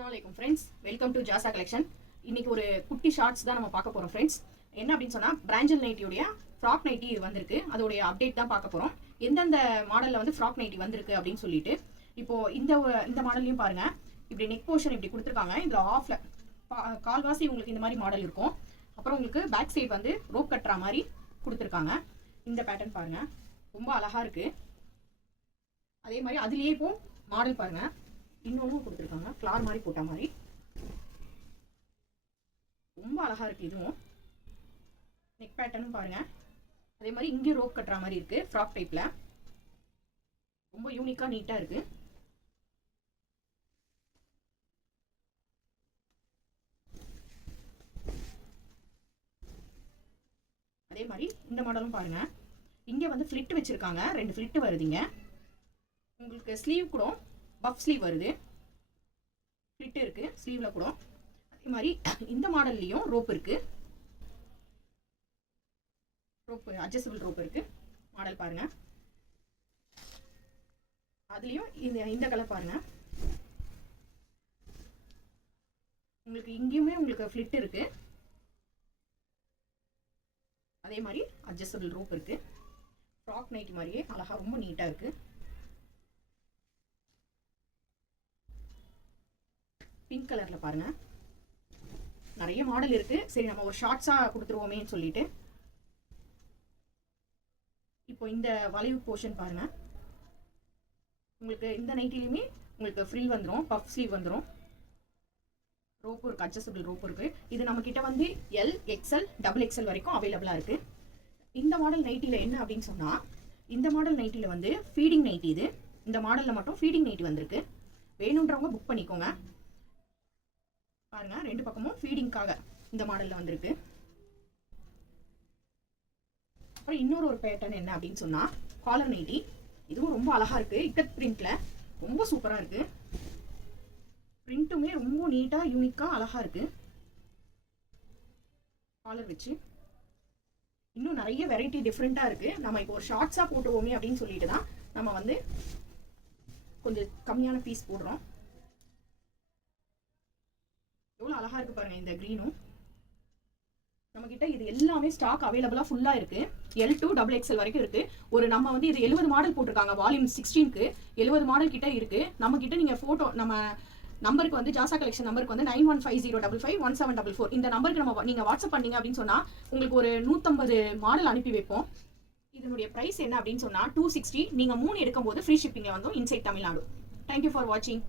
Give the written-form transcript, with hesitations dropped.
அஸ்ஸலாமு friends, welcome to ஜாசா collection. இன்னைக்கு ஒரு குட்டி ஷார்ட்ஸ் தான் நம்ம பார்க்க போறோம் ஃப்ரெண்ட்ஸ். என்ன அப்படின்னு சொன்னா பிராஞ்சல் நைட்டியோடைய ஃப்ராக் நைட்டி வந்திருக்கு. அதோடைய அப்டேட் தான் பார்க்க போறோம். எந்தெந்த மாடல்ல வந்து ஃப்ராக் நைட்டி வந்திருக்கு அப்படின்னு சொல்லிட்டு இப்போ இந்த மாடல்லையும் பாருங்க. இப்படி நெக் போர்ஷன் இப்படி கொடுத்துருக்காங்க. இதுல ஆஃப்ல கால்வாசி உங்களுக்கு இந்த மாதிரி மாடல் இருக்கும். அப்புறம் உங்களுக்கு பேக் சைடு வந்து ரோப் கட்டுற மாதிரி கொடுத்துருக்காங்க. இந்த பேட்டர்ன் பாருங்க, ரொம்ப அழகா இருக்கு. அதே மாதிரி அதுலயே இப்போ மாடல் பாருங்க, இன்னொன்னும் கொடுத்துருக்காங்க ஃப்ளார் மாதிரி போட்ட மாதிரி, ரொம்ப அழகா இருக்கு. இதுவும் நெக் பேட்டர்னும் பாருங்க. அதே மாதிரி இங்கே ரோப் கட்டுற மாதிரி இருக்கு, ஃப்ராக் டைப்ல, ரொம்ப யூனிக்கா நீட்டா இருக்கு. அதே மாதிரி இந்த மாடலும் பாருங்க. இங்க வந்து ஃபிளிட் வச்சிருக்காங்க, 2 ஃபிளிட் வருதுங்க. உங்களுக்கு ஸ்லீவ் கூட பஃப் ஸ்லீவ் வருது, ஃபிளிட் இருக்கு ஸ்லீவ்ல கூட. அதே மாதிரி இந்த மாடல்லையும் ரோப் இருக்கு, ரோப் அட்ஜஸ்டபிள் ரோப் இருக்கு. மாடல் பாருங்க. அதுலயும் இந்த கலர் பாருங்க. உங்களுக்கு இங்கேயுமே உங்களுக்கு ஃபிளிட் இருக்கு. அதே மாதிரி அட்ஜஸ்டபிள் ரோப் இருக்கு. ஃப்ராக் நைட்டி மாதிரியே அழகா ரொம்ப நீட்டா இருக்கு. பிங்க் கலர்ல பாருங்க. நிறைய மாடல் இருக்கு. சரி, நம்ம ஒரு ஷார்ட்ஸா கொடுத்துருவோமேன்னு சொல்லிட்டு இப்போ இந்த வளைவு போர்ஷன் பாருங்க. உங்களுக்கு இந்த நைட்டிலையுமே உங்களுக்கு ஃப்ரில் வந்துடும், பஃப் ஸ்லீவ் வந்துடும், ரோப் இருக்கு, அட்ஜஸ்டபிள் ரோப் இருக்கு. இது நம்ம கிட்ட வந்து எல், எக்ஸ்எல், டபுள் எக்ஸ்எல் வரைக்கும் அவைலபிளா இருக்கு. இந்த மாடல் நைட்டில என்ன அப்படின்னு சொன்னா, இந்த மாடல் நைட்டில வந்து ஃபீடிங் நைட்டி. இது இந்த மாடல்ல மட்டும் ஃபீடிங் நைட்டி வந்திருக்கு. வேணுன்றவங்க புக் பண்ணிக்கோங்க. பாருங்க, 2 பக்கமும் ஃபீடிங்காக இந்த மாடல்ல வந்திருக்கு. அப்புறம் இன்னொரு ஒரு பேட்டர்ன் என்ன அப்படின்னு சொன்னா காலர் நைட்டி. இதுவும் ரொம்ப அழகா இருக்கு. இக்கட் பிரிண்ட்ல ரொம்ப சூப்பரா இருக்கு. பிரிண்ட்டுமே ரொம்ப நீட்டா யூனிக்கா அழகா இருக்கு. காலர் வச்சு இன்னும் நிறைய வெரைட்டி டிஃப்ரெண்டா இருக்கு. நம்ம இப்போ ஒரு ஷார்ட்ஸா போட்டுவோமே அப்படின்னு சொல்லிட்டு தான் நம்ம வந்து கொஞ்சம் கம்மியான பீஸ் போடுறோம். எவ்வளவு அழகா இருக்கு பாருங்க. இந்த கிரீனும் நம்ம கிட்ட இது எல்லாமே ஸ்டாக் அவைலபிளா ஃபுல்லா இருக்கு. எல் டு டபுள் எக்ஸ்எல் வரைக்கும் இருக்கு. ஒரு நம்ம வந்து இது 70 மாடல் போட்டிருக்காங்க. வால்யூம் 16க்கு 70 மாடல் கிட்ட இருக்கு. நம்ம கிட்ட நீங்க போட்டோ நம்ம நம்பருக்கு வந்து ஜாசா கலெக்ஷன் நம்பருக்கு வந்து 9150551744 இந்த நம்பருக்கு நம்ம நீங்க வாட்ஸ்அப் பண்ணீங்க அப்படின்னு சொன்னா உங்களுக்கு ஒரு 150 மாடல் அனுப்பி வைப்போம். இதனுடைய பிரைஸ் என்ன அப்படின்னு சொன்னா 260. நீங்க 3 எடுக்கும்போது ஃப்ரீ ஷிப்பிங்ல வந்து இன்சைட் தமிழ்நாடு. தேங்க்யூ ஃபார் வாட்சிங்.